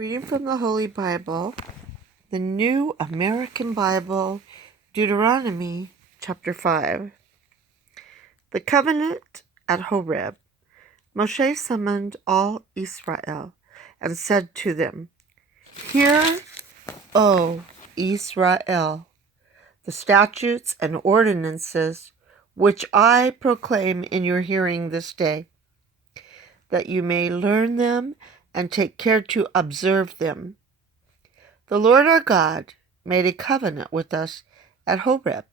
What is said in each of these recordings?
Reading from the Holy Bible, the New American Bible, Deuteronomy chapter 5. The covenant at Horeb. Moshe summoned all Israel and said to them, "Hear, O Israel, the statutes and ordinances which I proclaim in your hearing this day, that you may learn them and take care to observe them. The Lord our God made a covenant with us at Horeb.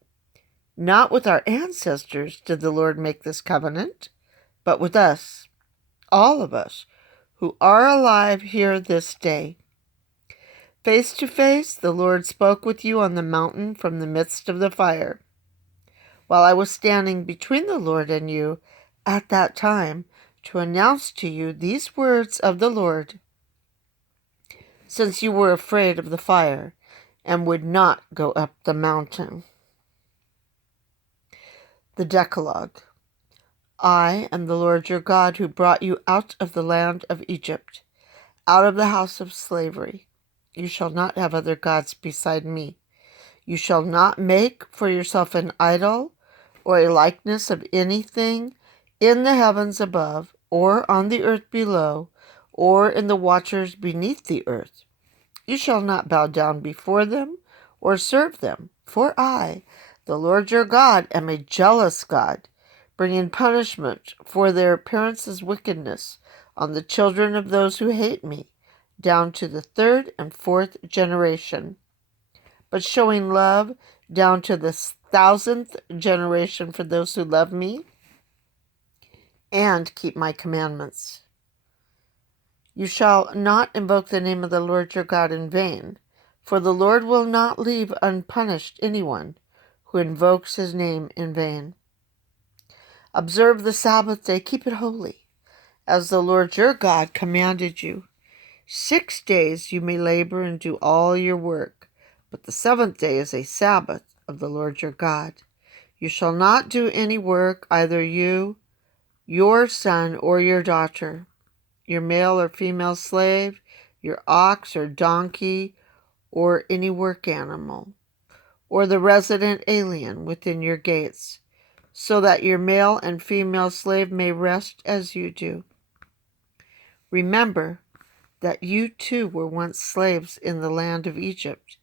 Not with our ancestors did the Lord make this covenant, but with us, all of us, who are alive here this day. Face to face, the Lord spoke with you on the mountain from the midst of the fire. While I was standing between the Lord and you at that time to announce to you these words of the Lord, since you were afraid of the fire and would not go up the mountain." The Decalogue. I am the Lord your God who brought you out of the land of Egypt, out of the house of slavery. You shall not have other gods beside me. You shall not make for yourself an idol or a likeness of anything in the heavens above, or on the earth below, or in the waters beneath the earth. You shall not bow down before them or serve them, for I, the Lord your God, am a jealous God, bringing punishment for their parents' wickedness on the children of those who hate me, down to the third and fourth generation, but showing love down to the 1,000th generation for those who love me and keep my commandments. You shall not invoke the name of the Lord your God in vain, for the Lord will not leave unpunished anyone who invokes his name in vain. Observe the Sabbath day, keep it holy, as the Lord your God commanded you. 6 days you may labor and do all your work, but the seventh day is a Sabbath of the Lord your God. You shall not do any work, either you, your son, or your daughter, your male or female slave, your ox or donkey, or any work animal, or the resident alien within your gates, so that your male and female slave may rest as you do. Remember that you too were once slaves in the land of Egypt,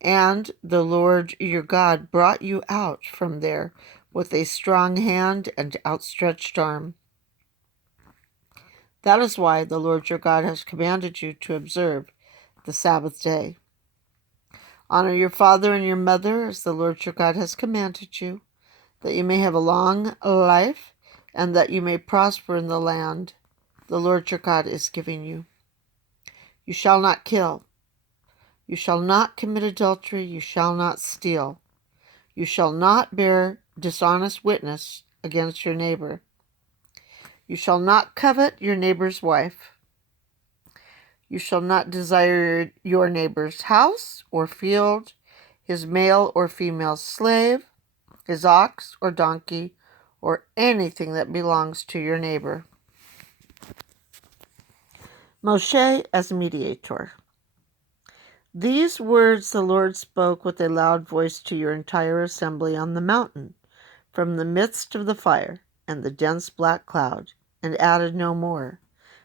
and the Lord your God brought you out from there with a strong hand and outstretched arm. That is why the Lord your God has commanded you to observe the Sabbath day. Honor your father and your mother as the Lord your God has commanded you, that you may have a long life and that you may prosper in the land the Lord your God is giving you. You shall not kill. You shall not commit adultery. You shall not steal. You shall not bear dishonest witness against your neighbor. You shall not covet your neighbor's wife. You shall not desire your neighbor's house or field, his male or female slave, his ox or donkey, or anything that belongs to your neighbor. Moshe as mediator. These words the Lord spoke with a loud voice to your entire assembly on the mountain, from the midst of the fire and the dense black cloud, and added no more.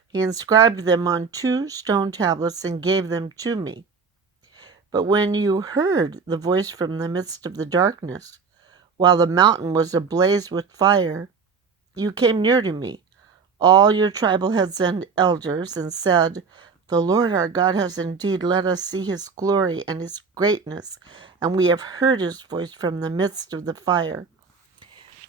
He inscribed them on 2 stone tablets and gave them to me. But when you heard the voice from the midst of the darkness, while the mountain was ablaze with fire, you came near to me, all your tribal heads and elders, and said, "The Lord our God has indeed let us see his glory and his greatness, and we have heard his voice from the midst of the fire.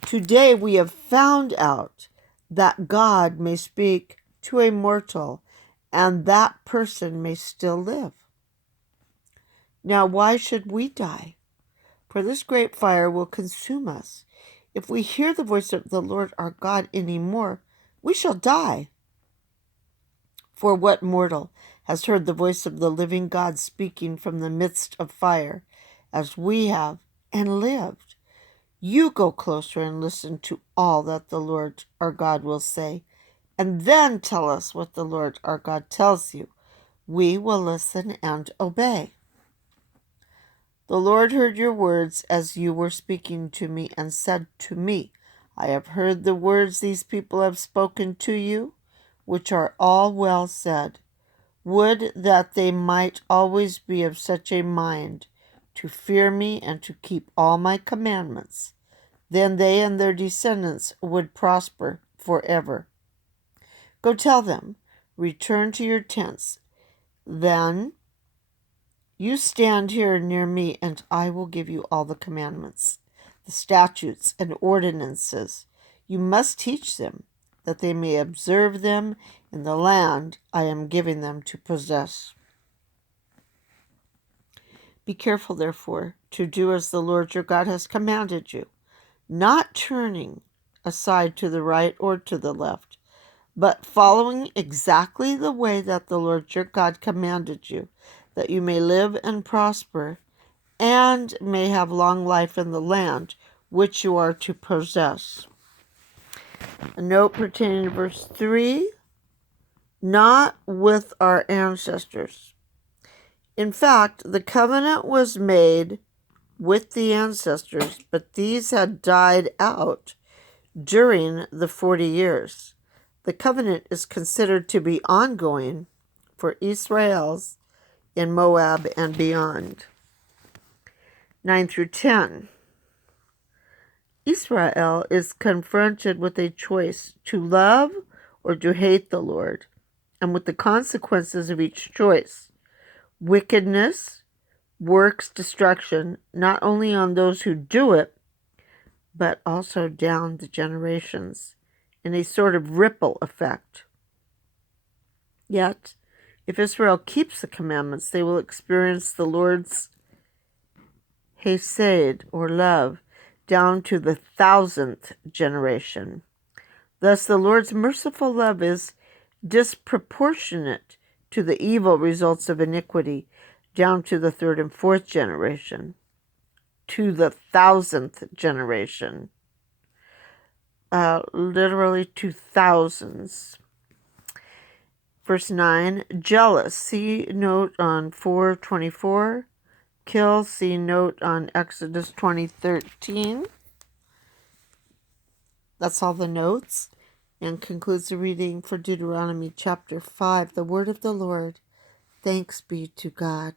Today we have found out that God may speak to a mortal, and that person may still live. Now why should we die? For this great fire will consume us. If we hear the voice of the Lord our God any more, we shall die. For what mortal has heard the voice of the living God speaking from the midst of fire, as we have, and lived? You go closer and listen to all that the Lord our God will say, and then tell us what the Lord our God tells you. We will listen and obey. The Lord heard your words as you were speaking to me and said to me, I have heard the words these people have spoken to you, which are all well said. Would that they might always be of such a mind to fear me and to keep all my commandments. Then they and their descendants would prosper forever. Go tell them, return to your tents. Then you stand here near me, and I will give you all the commandments, the statutes and ordinances. You must teach them, that they may observe them in the land I am giving them to possess. Be careful, therefore, to do as the Lord your God has commanded you, not turning aside to the right or to the left, but following exactly the way that the Lord your God commanded you, that you may live and prosper, and may have long life in the land which you are to possess. A note pertaining to verse 3, not with our ancestors. In fact, the covenant was made with the ancestors, but these had died out during the 40 years. The covenant is considered to be ongoing for Israel's in Moab and beyond. 9 through 10. Israel is confronted with a choice to love or to hate the Lord, and with the consequences of each choice. Wickedness works destruction not only on those who do it, but also down the generations in a sort of ripple effect. Yet, if Israel keeps the commandments, they will experience the Lord's hesed, or love, down to the 1,000th generation. Thus, the Lord's merciful love is disproportionate to the evil results of iniquity, down to the 3rd and 4th generation, to the 1,000th generation, literally to thousands. Verse 9, jealous, see note on 4:24. Kill, see note on Exodus 20:13. That's all the notes, and concludes the reading for Deuteronomy chapter 5, the word of the Lord. Thanks be to God.